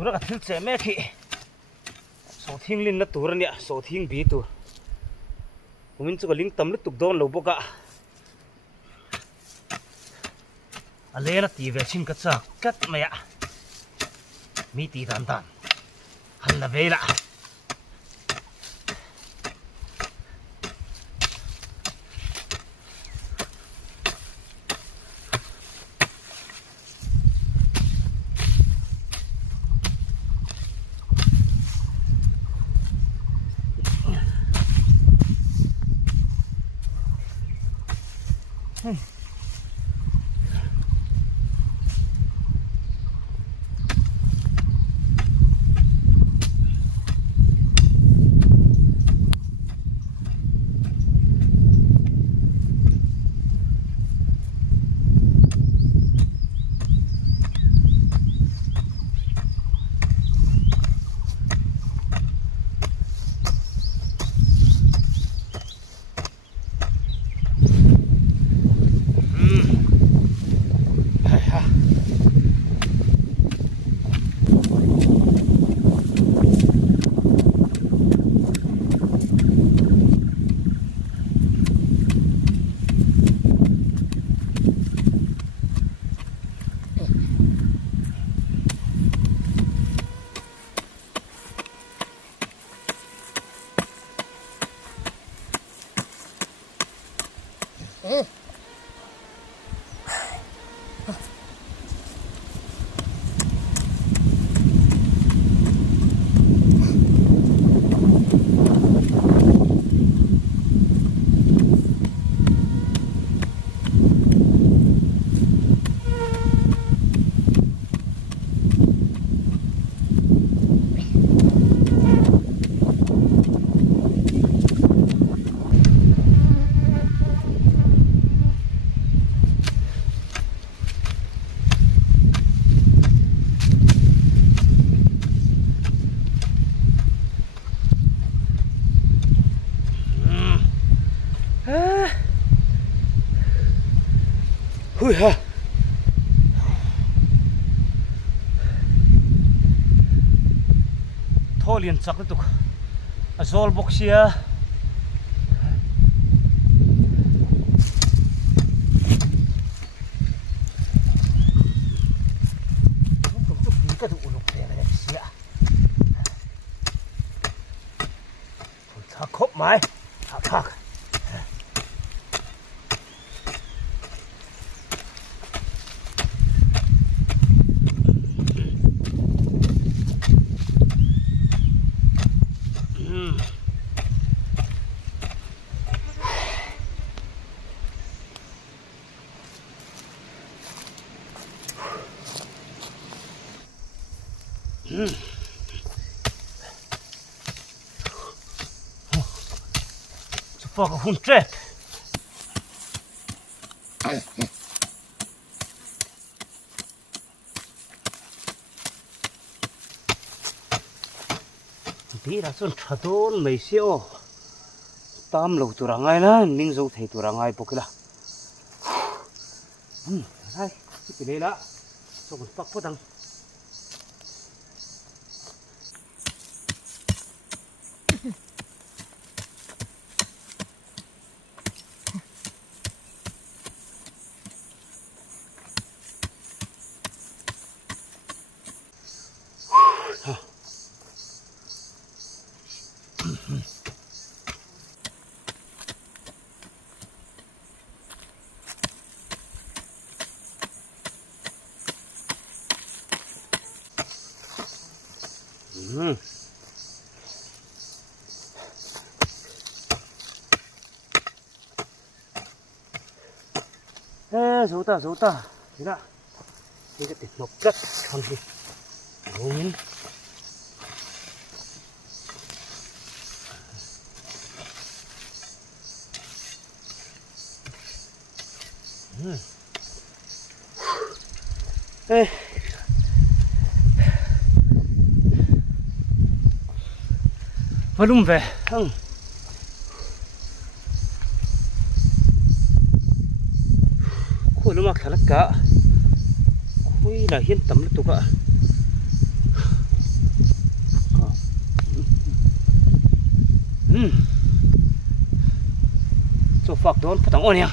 tura ka thil che me khi so thing lin na tur ania so thing bi tur umin chu ka ling tam lu tuk don lo boka alena ti ve chin ka cha kat maya mi ti dan dan han la vela hui ha tholian chak tu azol boxia ka du uluk te le sia ta khop mai ta phak fuck a hun trap. Tí ra xuân thadon mấy siêu tam lầu tu rangai na ning zo thei tu rangai pokila. Hai cái này là so con fuck potang. Dấu ta, thế nào? Đây là tiết mục rất thằng gì? Đúng. Ê. Volume về. Nó mặc khá là cả khui là hiên tấm là tục ạ Cho phạc đón phát tặng ôn nha.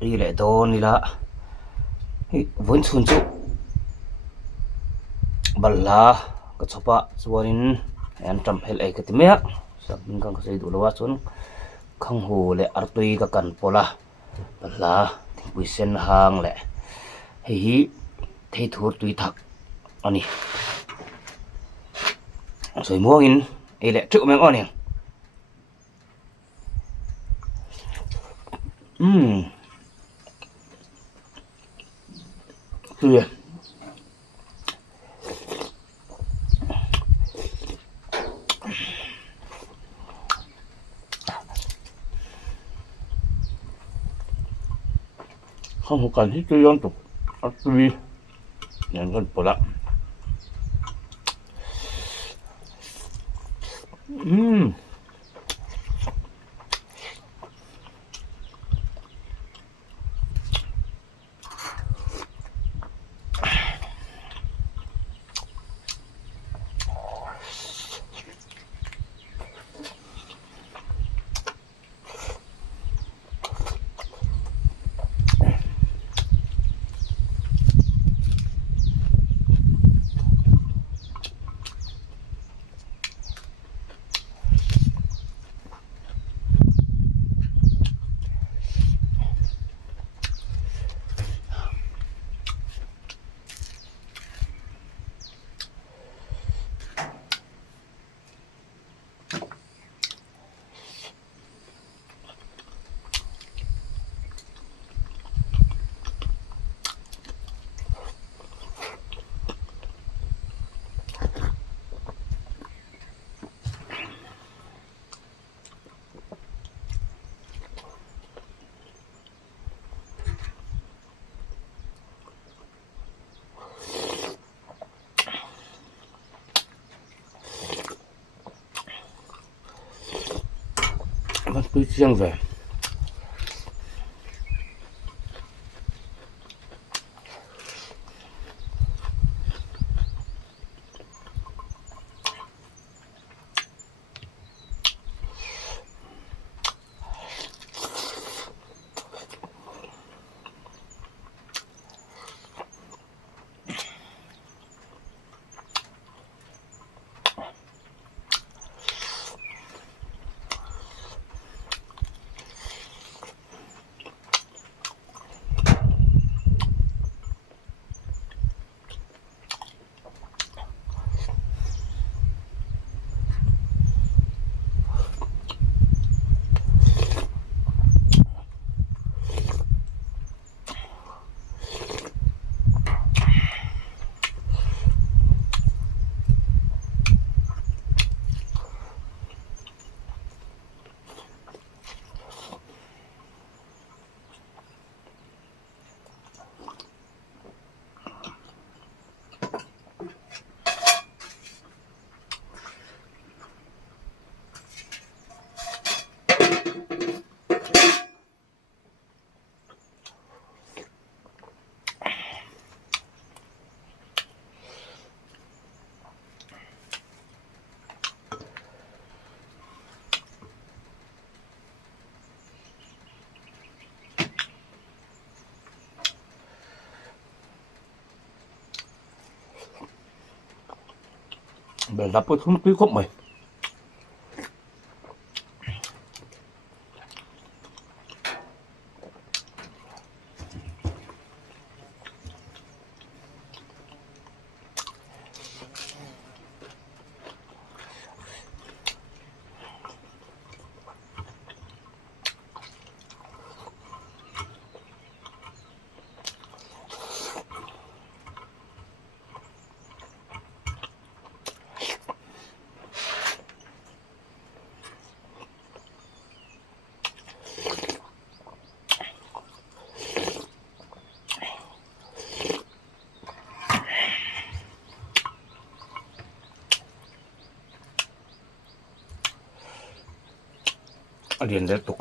Đi lại đồn đi là vốn xuân chú balla cái chopa chuanin an trăm hel ai cái tim ya sab min kang sei du lawa chun khang hu le artui ka kan pola balla thingpui sen hang le hi thei thur tui thak ani soi muangin ei le tru meng oni tui không cần thiết tươi liên tục tươi nhận con bò lạ bắt tươi chiang về để đập cái không quý khúc mày Rian để tục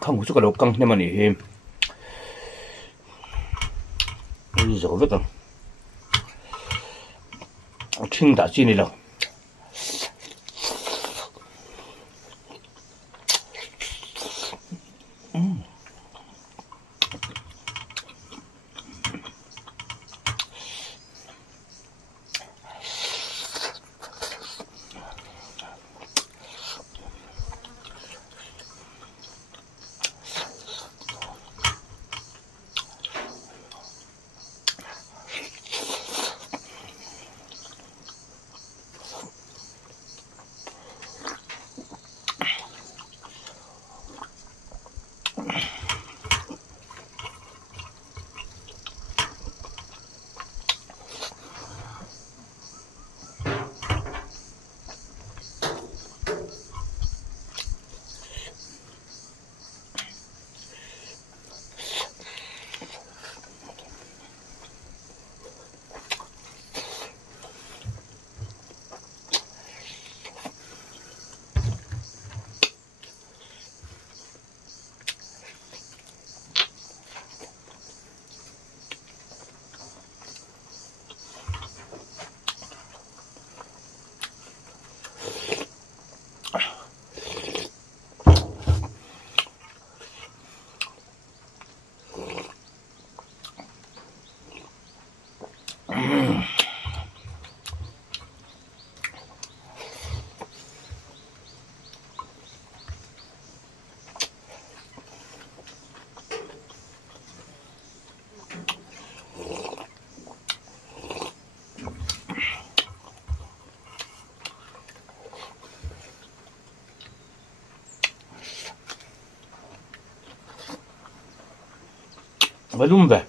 không có chút đầu căng nhưng mà nỉ rồi biết không chinh đã chi này đâu Belum be.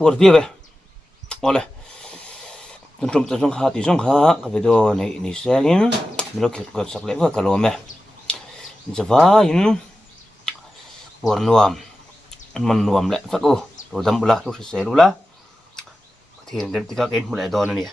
Por dia be. Oleh. Tuntum tuntum kha ti song kha ka video này ni selin milo kit got sak le wa kalome. Java in por nuam. Man nuam le fa ko. Ro dam bula tu se lu la. Thì dem tika ken mu le don ni.